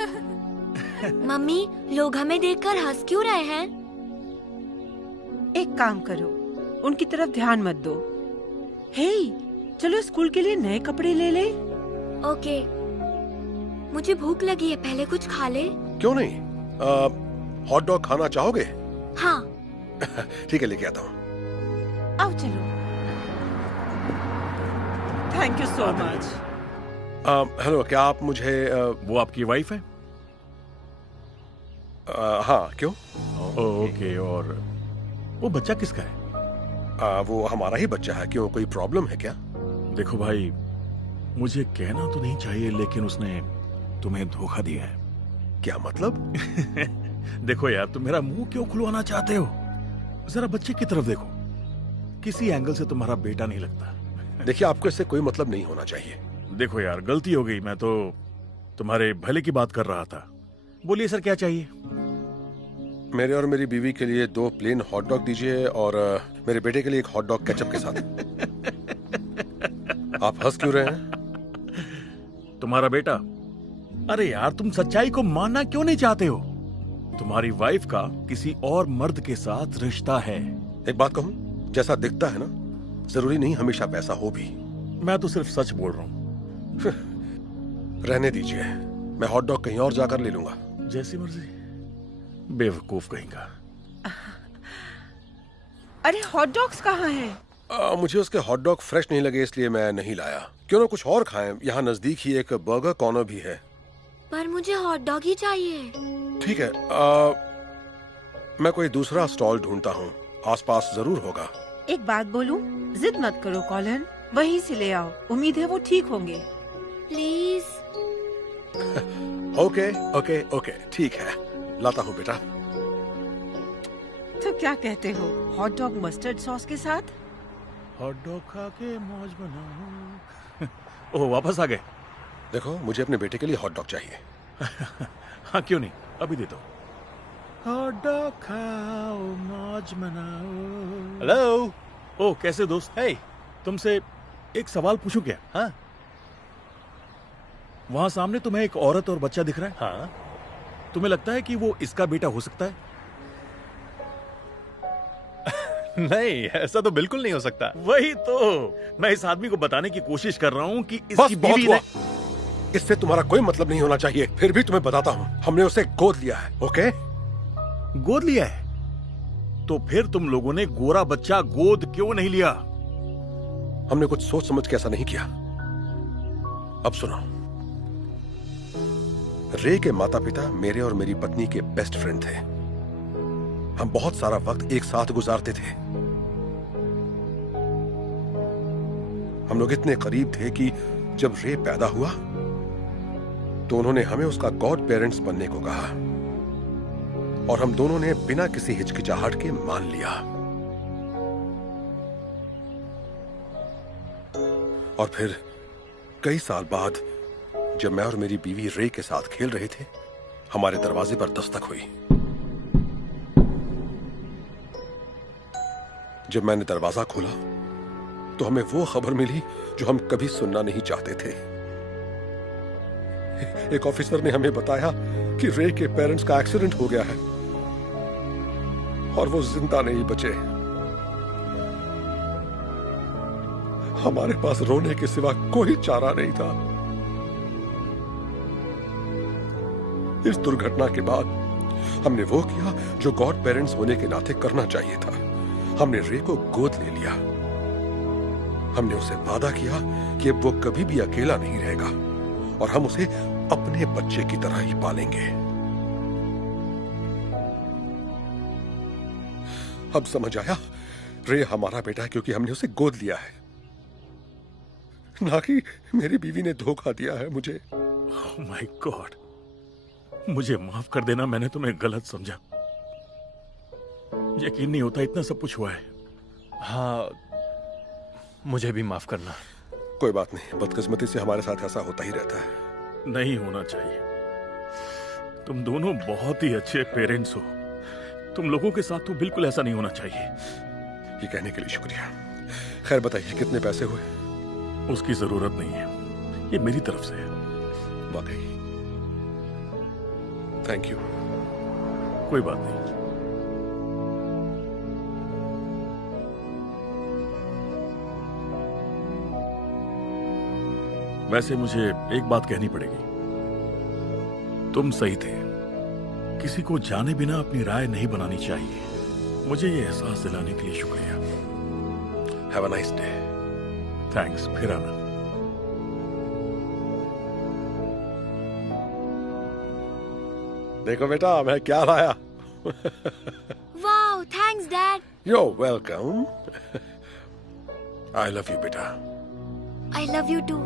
Mummy, लोग हमें देखकर हंस क्यों रहे हैं? एक काम करो, उनकी तरफ ध्यान मत दो। हे, चलो स्कूल के लिए नए कपड़े ले ले। ओके। मुझे भूख लगी है, पहले कुछ खा ले। क्यों नहीं? हॉट डॉग खाना चाहोगे? हाँ। ठीक है, लेके आता हूँ। आओ चलो। Thank you so much. Hello, क्या आप मुझे वो आपकी वाइफ है? हाँ, क्यों? ओके, और वो बच्चा किसका है? वो हमारा ही बच्चा है। क्यों, कोई प्रॉब्लम है क्या? देखो भाई, मुझे कहना तो नहीं चाहिए, लेकिन उसने तुम्हें धोखा दिया है। क्या मतलब? देखो यार, तुम मेरा मुंह क्यों खुलवाना चाहते हो? जरा बच्चे की तरफ देखो, किसी एंगल से तुम्हारा बेटा नहीं लगता। देखिए, आपको इससे कोई मतलब नहीं होना चाहिए। देखो यार, गलती हो गई, मैं तो तुम्हारे भले की बात कर रहा था। बोलिए सर, क्या चाहिए? मेरे और मेरी बीवी के लिए 2 प्लेन हॉट डॉग दीजिए, और मेरे बेटे के लिए 1 हॉट डॉग केचप के साथ। आप हंस क्यों रहे हैं? तुम्हारा बेटा? अरे यार, तुम सच्चाई को मानना क्यों नहीं चाहते हो? तुम्हारी वाइफ का किसी और मर्द के साथ रिश्ता है। एक बात कहूं, जैसा दिखता है ना, जरूरी नहीं हमेशा वैसा हो भी। मैं तो सिर्फ सच बोल रहा हूँ। रहने दीजिए, मैं हॉट डॉग कहीं और जाकर ले लूंगा। जैसी मर्जी। बेवकूफ कहेगा। अरे हॉट डॉग्स कहाँ हैं? मुझे उसके हॉट डॉग फ्रेश नहीं लगे, इसलिए मैं नहीं लाया। क्यों ना कुछ और खाएं? यहाँ नजदीक ही एक बर्गर कॉर्नर भी है। पर मुझे हॉट डॉग ही चाहिए। ठीक है, मैं कोई दूसरा स्टॉल ढूंढता हूँ, आसपास जरूर होगा। एक बात बोलूं, जिद मत करो कॉलन, वहीं से ले आओ। उम्मीद है वो ठीक होंगे। प्लीज। ओके ओके ओके, ठीक है, लाता हूँ बेटा। तो क्या कहते हो, हॉट डॉग मस्टर्ड सॉस के साथ? हॉट डॉग खा के मौज बनाओ। ओह, वापस आ गए? देखो, मुझे अपने बेटे के लिए हॉट डॉग चाहिए। हाँ, क्यों नहीं, अभी दे दो। हॉट डॉग खाओ, मौज मनाओ। हेलो। ओह, कैसे दोस्त? हे। तुमसे एक सवाल पूछूं क्या? हाँ। वहां सामने तुम्हें एक औरत और बच्चा दिख रहा है? हाँ। तुम्हें लगता है कि वो इसका बेटा हो सकता है? नहीं, ऐसा तो बिल्कुल नहीं हो सकता। वही तो मैं इस आदमी को बताने की कोशिश कर रहा हूँ कि बस इसकी बहुत बीवी हुआ। ने... इससे तुम्हारा कोई मतलब नहीं होना चाहिए। फिर भी तुम्हें बताता हूँ, हमने उसे गोद लिया है। ओके? गोद लिया है? तो फिर तुम लोगों ने गोरा बच्चा गोद क्यों नहीं लिया? हमने कुछ सोच समझ के ऐसा नहीं किया। अब सुनो, रे के माता पिता मेरे और मेरी पत्नी के बेस्ट फ्रेंड थे। हम बहुत सारा वक्त एक साथ गुजारते थे। हम लोग इतने करीब थे कि जब रे पैदा हुआ तो उन्होंने हमें उसका गॉड पेरेंट्स बनने को कहा, और हम दोनों ने बिना किसी हिचकिचाहट के मान लिया। और फिर कई साल बाद जब मैं और मेरी बीवी रे के साथ खेल रहे थे, हमारे दरवाजे पर दस्तक हुई। जब मैंने दरवाजा खोला तो हमें वो खबर मिली जो हम कभी सुनना नहीं चाहते थे। एक ऑफिसर ने हमें बताया कि रे के पेरेंट्स का एक्सीडेंट हो गया है और वो जिंदा नहीं बचे। हमारे पास रोने के सिवा कोई चारा नहीं था। इस दुर्घटना के बाद हमने वो किया जो गॉड पेरेंट्स होने के नाते करना चाहिए था। हमने रे को गोद ले लिया। हमने उसे वादा किया कि अब वो कभी भी अकेला नहीं रहेगा और हम उसे अपने बच्चे की तरह ही पालेंगे। अब समझ आया, रे हमारा बेटा है क्योंकि हमने उसे गोद लिया है, ना कि मेरी बीवी ने धोखा दिया है मुझे। ओह माय गॉड, मुझे माफ कर देना, मैंने तुम्हें गलत समझा। यकीन नहीं होता इतना सब कुछ हुआ है। हाँ, मुझे भी माफ करना। कोई बात नहीं, बदकिस्मती से हमारे साथ ऐसा होता ही रहता है। नहीं होना चाहिए। तुम दोनों बहुत ही अच्छे पेरेंट्स हो। तुम लोगों के साथ तो बिल्कुल ऐसा नहीं होना चाहिए। ये कहने के लिए शुक्रिया। खैर बताइए, कितने पैसे हुए? उसकी जरूरत नहीं है, ये मेरी तरफ से है। वाकई थैंक यू। कोई बात नहीं। वैसे मुझे एक बात कहनी पड़ेगी। तुम सही थे, किसी को जाने बिना अपनी राय नहीं बनानी चाहिए। मुझे ये एहसास दिलाने के लिए शुक्रिया। Have a nice day. Thanks, फिर आना। देखो बेटा मैं क्या लाया। Wow, thanks dad. You're welcome. I love you बेटा। I love you too.